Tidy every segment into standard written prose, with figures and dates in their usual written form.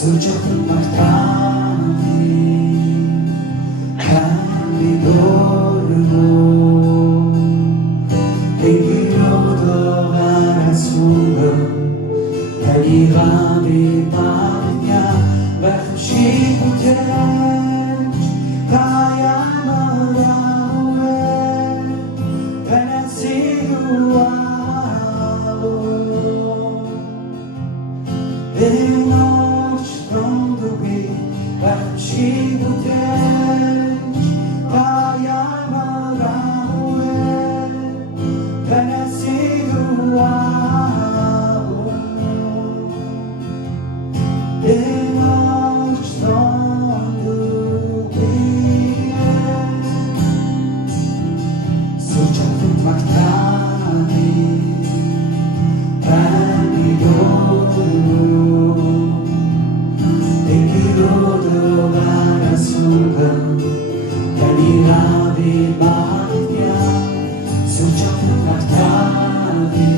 Suciatul martani Candidorlo Engirodo Varasunga Talivami Padnya Vachshikutench Tayamarawe Penatsidualo Noć ląduje Vachshikutench Tayamarawe Penatsidualo Noć ląduje Suciatul martani Taliravi Bhadya Suciatul martani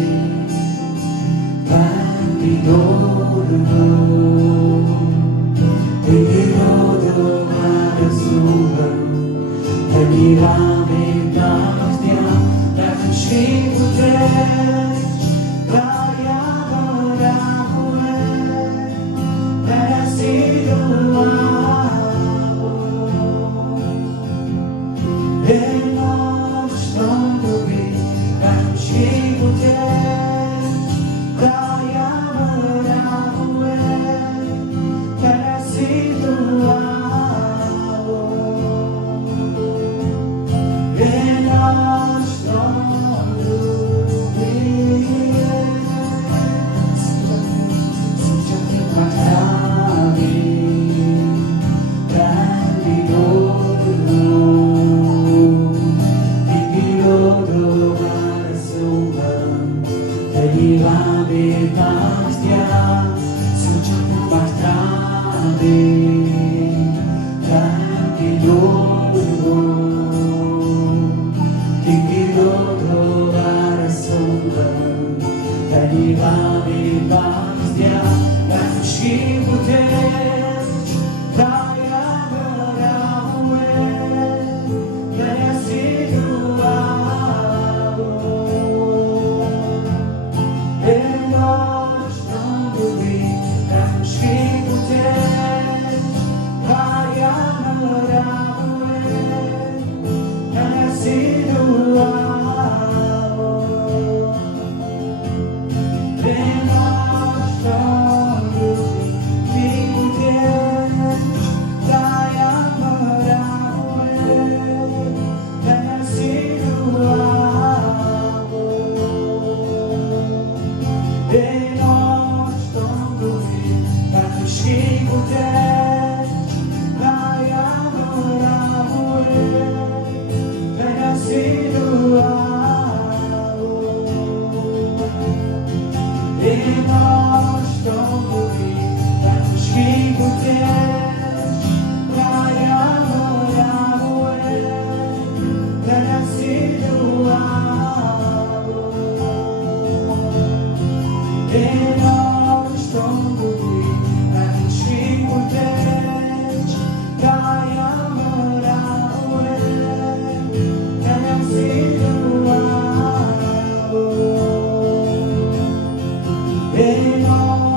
Pandidorno Engirodo Varasunga Taliravi Bhadya Vachshikutench Tayamarawe Penatsidualo Noć ląduje Vachshikutench Tayamarawe Penatsidualo Noć ląduje Suciatul martani Candidorlo Engirodo Varasunga Talivami Bhadya Suciatul martani Candidorlo Engirodo Varasunga Talivami Bhadya Vachshikutench Tayamarawe Penatsidualo Noć ląduje Vachshikutench Tayamarawe Penatsidualo Noć ląduje Vachshikutench Tayamarawe Penatsidualo Noć ląduje Vachshikutench Tayamarawe Penatsidualo Noć ląduje Vachshikutench Tayamarawe Penatsidualo Noć ląduje Vachshikutench Tayamarawe Penatsidualo Noć